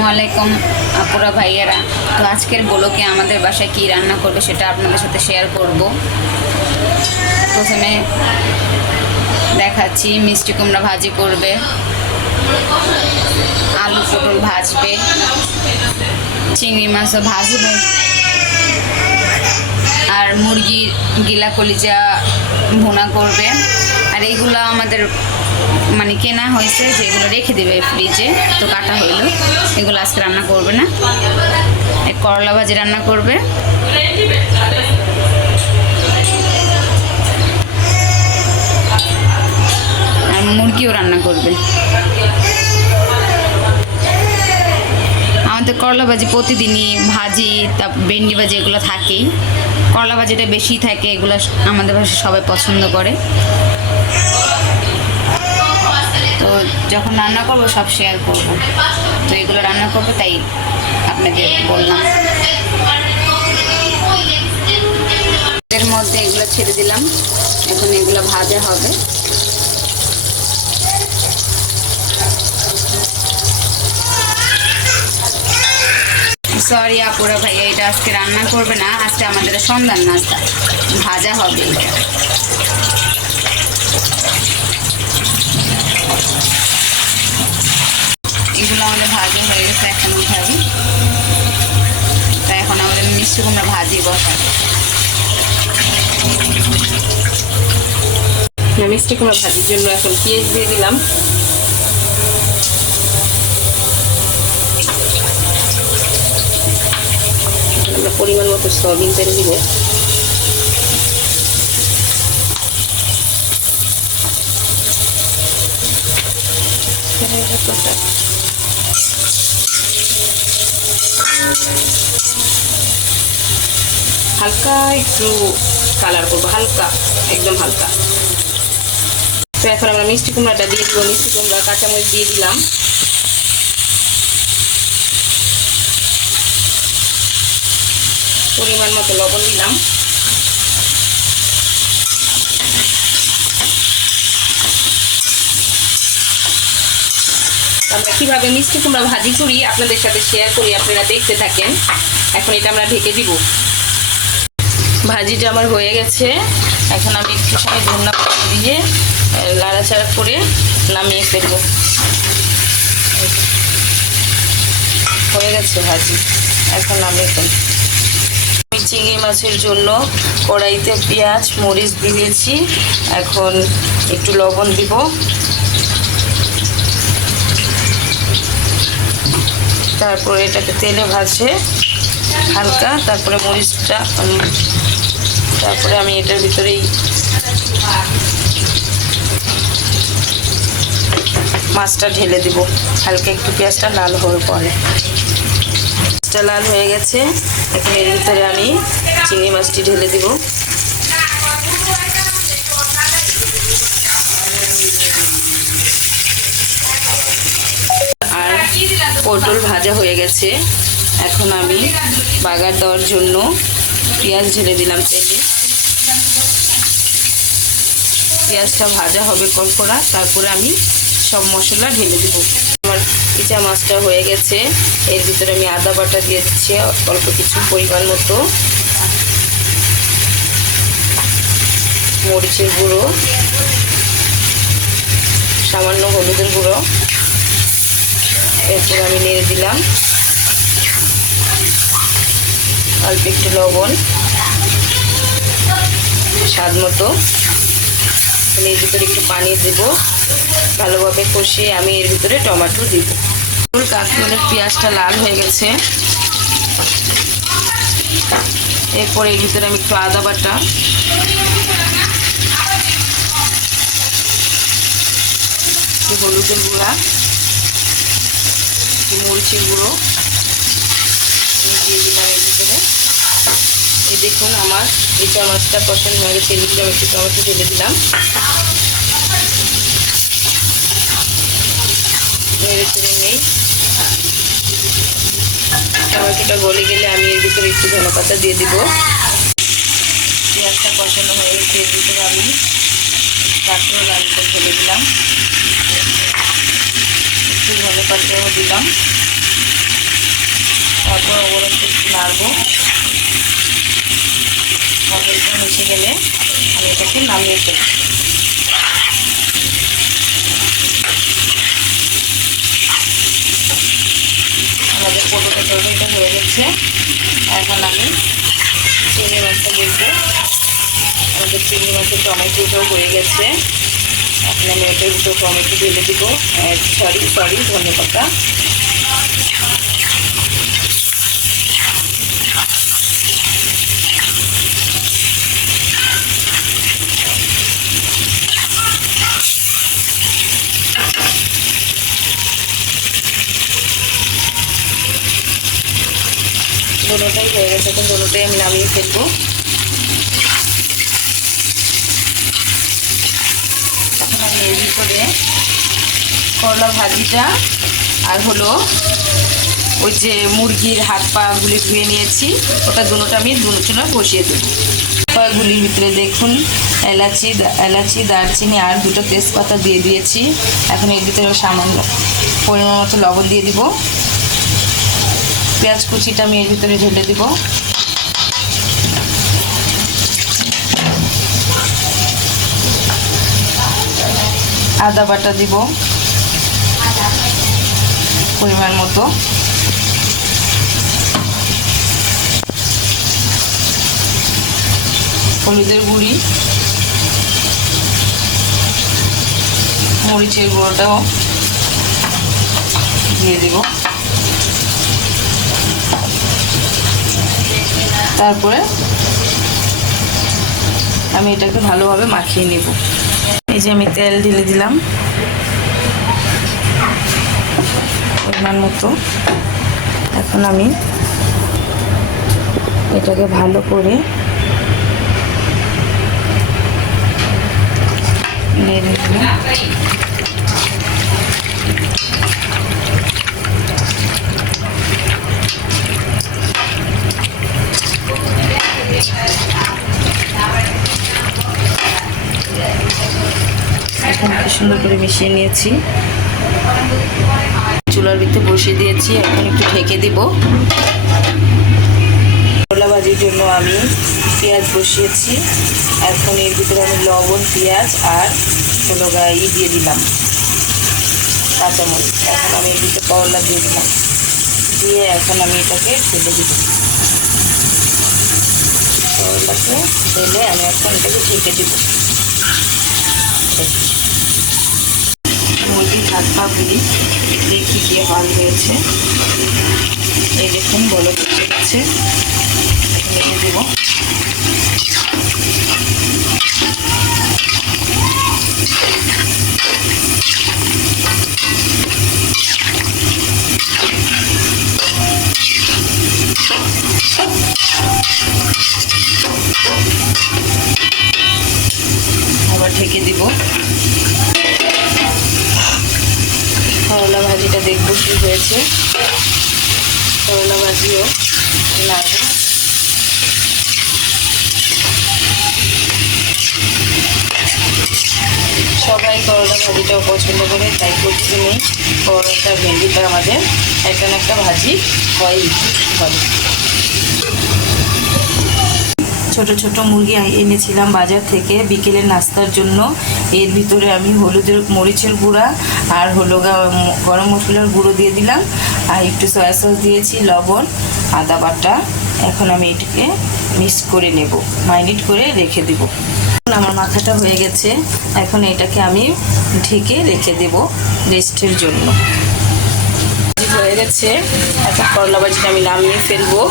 আসসালামু আলাইকুম আপুরা ভাইয়েরা। তো আজকের ব্লগে আমাদের বাসায় কি রান্না করবে সেটা আপনাদের সাথে শেয়ার করব। প্রথমে দেখাচ্ছি মিষ্টি কুমড়া ভাজি করবে, আলু পটল ভাজবে, চিংড়ি মাছও ভাজবে, আর মুরগির গিলা কলিজা ভুনা করবে। আর এইগুলো আমাদের মানে কেনা হয়েছে, যেগুলো রেখে দেবে ফ্রিজে, তো কাটা হইলো। এগুলো আজকে রান্না করবে না। করলা ভাজি রান্না করবে, আর মুরগিও রান্না করবে। আমাদের করলা ভাজি প্রতিদিনই ভাজি, তারপর ভেন্ডি ভাজি এগুলো থাকেই। করলা ভাজিটা বেশি থাকে, এগুলো আমাদের বাসায় সবাই পছন্দ করে। তো যখন রান্না করবো সব শেয়ার করবো। তো এগুলো রান্না করবো, তাই আপনাদের বললাম। এর মধ্যে এগুলো ছেড়ে দিলাম, এখন এগুলো ভাজা হবে। সরি আপুরা ভাইয়া, এটা আজকে রান্না করবে না, আজকে আমাদের সন্ধ্যার নাস্তা, ভাজা হবে এটা। এগুলো আমাদের ভাজি হয়ে গেছে, এখন উঠাবি। তাই এখন আমাদের মিষ্টি কুমড়া ভাজি বসাবো। মিষ্টি কুমড়া ভাজির জন্য এখন পেঁয়াজ দিয়ে দিলাম। আমরা পরিমাণ মতো সয়াবিন তেল দিব। হালকা একটু কালার করবো, হালকা, একদম হালকা। তো এখন আমরা মিষ্টি কুমড়াটা দিয়ে দিব। মিষ্টি কুমড়া কাঁচামরিচ দিয়ে দিলাম। পরিমাণ মতো লবণ দিলাম। আমরা কিভাবে মিষ্টি কুমড়া ভাজি করি আপনাদের সাথে শেয়ার করি, আপনারা দেখতে থাকেন। এখন এটা আমরা ঢেকে দিব। ভাজিটা আমার হয়ে গেছে, এখন আমি একটু সময় ধনিয়া পাতা দিয়ে লাড়াচাড়া করে নামিয়ে ফেলবো। হয়ে গেছে ভাজি, এখন নামিয়ে ফেলবো। আমি চিংড়ি মাছের জন্য কড়াইতে পেঁয়াজ মরিচ দিয়েছি, এখন একটু লবণ দিব। তারপরে এটাকে তেলে ভাজে হালকা, তারপরে মরিচটা, তারপরে আমি এটার ভিতরেই মাছটা ঢেলে দিব। হালকা একটু পেঁয়াজটা লাল হয়ে পরে, মাছটা লাল হয়ে গেছে, এখন এর ভিতরে আমি চিংড়ি মাছটি ঢেলে দিব। আর পটল ভাজা হয়ে গেছে, এখন আমি বাগার দেওয়ার জন্য পেঁয়াজ ঢেলে দিলাম তেলে। পেঁয়াজটা ভাজা হবে কড়কড়া, তারপরে আমি সব মশলা ঢেলে দিব। আমার ইচা মাছটা হয়ে গেছে, এর ভিতরে আমি আদা বাটা দিয়ে দিচ্ছি অল্প কিছু পরিমাণ মতো, মরিচের গুঁড়ো, সামান্য হলুদের গুঁড়ো, এরপর আমি নেড়ে দিলাম অল্প একটু লবণ, স্বাদ মতো। এর ভিতরে একটু পানি দেব, ভালোভাবে কষিয়ে আমি এর ভিতরে টমেটো দিব। কাঁচকলার পেঁয়াজটা লাল হয়ে গেছে, এরপরে এর ভিতরে আমি একটু আদা বাটা, একটু হলুদের গুঁড়া, একটু মরিচের গুঁড়ো দিয়ে দিলাম এর ভিতরে। এই দেখুন আমার ইচা মাছটা কষানো হয়ে গেছে, এর ভিতরে আমি একটু টমেটো ঢেলে দিলাম। নেড়ে চেড়ে নেই, টমেটোটা গলে গেলে আমি এর ভিতরে একটু ধনে পাতা দিয়ে দিব। পেঁয়াজটা কষানো হয়ে গেছে, এর ভিতরে আমি কাঁকরোল আলুটা ঢেলে দিলাম, একটু ধনে পাতাও দিলাম। নাড়বো। মশলাটা মিশে গেলে আমি এটাকে নামিয়ে ফেলবো। আমাদের পটলের তরকারিটা হয়ে গেছে। এখন আমি চিংড়ি মাছটা বলবো। আমাদের চিংড়ি মাছের টমেটোটাও হয়ে গেছে। এখন আমি ওটার ভিতরে টমেটো ঢেলে দিব, সরি ধনেপাতা। দুটোটাই হয়ে গেছে, এখন দুটোটাই আমি নামিয়ে ফেলবো। এখন আমি এর ভিতরে করলা ভাজিটা আর হলো ওই যে মুরগির হাত পাগুলি ধুয়ে নিয়েছি, ওটা দুটোটা আমি দুটো বসিয়ে দেবো। কয়েকগুলির ভিতরে দেখুন এলাচি দারচিনি আর দুটো তেজপাতা দিয়ে দিয়েছি। এখন এর ভিতরে সামান্য পরিমাণ মতো লবণ দিয়ে দিব। পেঁয়াজ কুচিটা আমি এর ভিতরে ঢেলে দিব। আদা বাটা দিব পরিমাণ মতো। হলুদের গুঁড়ি, মরিচের গুঁড়োটাও দিয়ে দিব। তারপরে আমি এটাকে ভালোভাবে মাখিয়ে নেব। এই যে আমি তেল ঢেলে দিলাম পরিমাণ মতো। এখন আমি এটাকে ভালো করে নেড়ে দিলাম। এখন কি সুন্দর করে মিশিয়ে নিয়েছি। চুলার ভিতরে বসিয়ে দিয়েছি, এখন একটু ঢেকে দিব। করলা ভাজির জন্য আমি পেঁয়াজ বসিয়েছি। এখন এর ভিতরে আমি লবণ, পেঁয়াজ আর হলো দিয়ে দিলাম কাঁচামরিচ। এখন আমি এর ভিতরে করলা দিয়ে দিলাম, দিয়ে এখন আমি এটাকে ঢেলে দিব। করলাকে ঢেলে আমি এখন এটাকে ঢেকে দিব। মুরগির হাত পাগুলি দেখি কি হাল হয়েছে। এই দেখুন বলো বসে গেছে, রেখে দেব। আবার ঢেকে দিব। করলা ভাজিটা দেখবো কি হয়েছে। করলা ভাজিও নাড়ব। সবাই করলা ভাজিটাও পছন্দ করে, তাই প্রতিদিনই করলাটা ভেন্ডিটা আমাদের একটা না একটা ভাজি হয়ই হবে। ছোট ছোট মুরগি এনেছিলাম বাজার থেকে বিকেলের নাস্তার জন্য। এর ভিতরে আমি মরিচের গুঁড়া আর হলো গরম মশলার গুঁড়ো দিয়ে দিলাম, আর একটু সয়া সস দিয়েছি, লবণ, আদা বাটা। এখন আমি এটাকে মিক্স করে নেব, ম্যারিনেট করে রেখে দেব। আমার মাথাটা হয়ে গেছে, এখন এটাকে আমি ঢেকে রেখে দেব রেস্টের জন্য। হয়ে গেছে, এখন করলা ভাজিটা আমি নামিয়ে ফেলবো।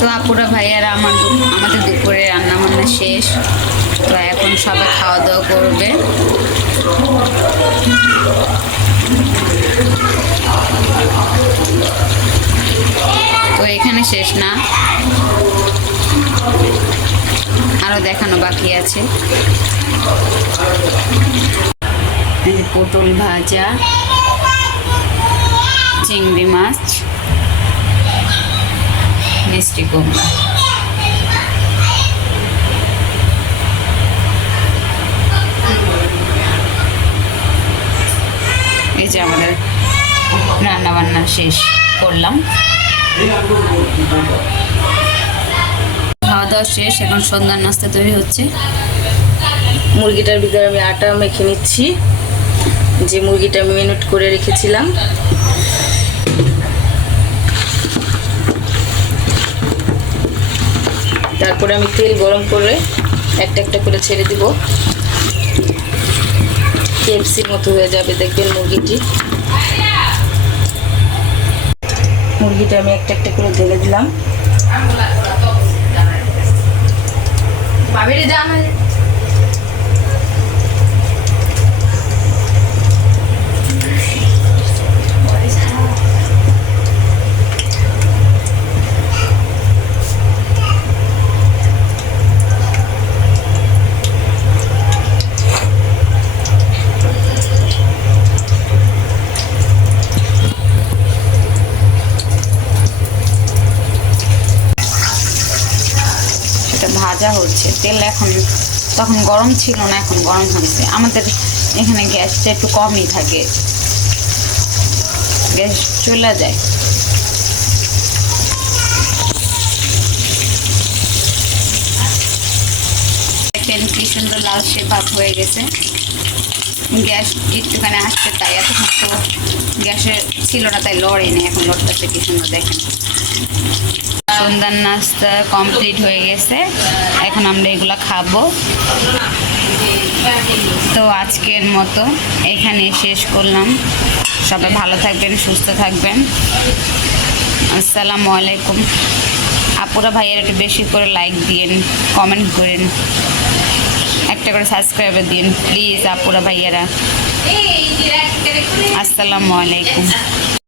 তো আপুরা ভাইয়ারা আমাদের দুপুরে রান্না বান্না শেষ। তো এখন সবাই খাওয়া দাওয়া করবে। তো এখানে শেষ না, আরো দেখানো বাকি আছে। পটল ভাজা, চিংড়ি মাছ, মিষ্টি কুমড়া। এই যে আমাদের রান্না বান্না শেষ করলাম। খাওয়া দাওয়া শেষ, এখন সন্ধ্যার নাস্তা তৈরি হচ্ছে। মুরগিটার ভিতরে আমি আটা মেখে নিচ্ছি, যে মুরগিটা আমি মেরিনেট করে রেখেছিলাম। তারপরে আমি তেল গরম করে একটা একটা করে ছেড়ে দিব। কেএফসির মতো হয়ে যাবে দেখবেন মুরগিটি। মুরগিটা আমি একটা একটা করে ঢেলে দিলাম। ভাজা হচ্ছে, তেল এখন, তখন গরম ছিল না, এখন গরম হয়েছে। আমাদের এখানে গ্যাসটা একটু কমই থাকে, গ্যাস চলে যায়। দেখেন কি সুন্দর লালচে ভাব হয়ে গেছে। গ্যাস একটুখানি আসছে, তাই এতক্ষণ তো গ্যাসে ছিল না, তাই লড়েনি, এখন লড়তেছে কি সুন্দর। দেখেন সন্ধ্যার নাস্তা কমপ্লিট হয়ে গেছে, এখন আমরা এগুলো খাবো। তো আজকের মতো এখানে শেষ করলাম। সবাই ভালো থাকবেন, সুস্থ থাকবেন। আসসালামু আলাইকুম। আপুরা ভাইয়ের একটু বেশি করে লাইক দিন, কমেন্ট করেন, একটা করে সাবস্ক্রাইবার দিন প্লিজ আপুরা ভাইয়েরা। আসসালামু আলাইকুম।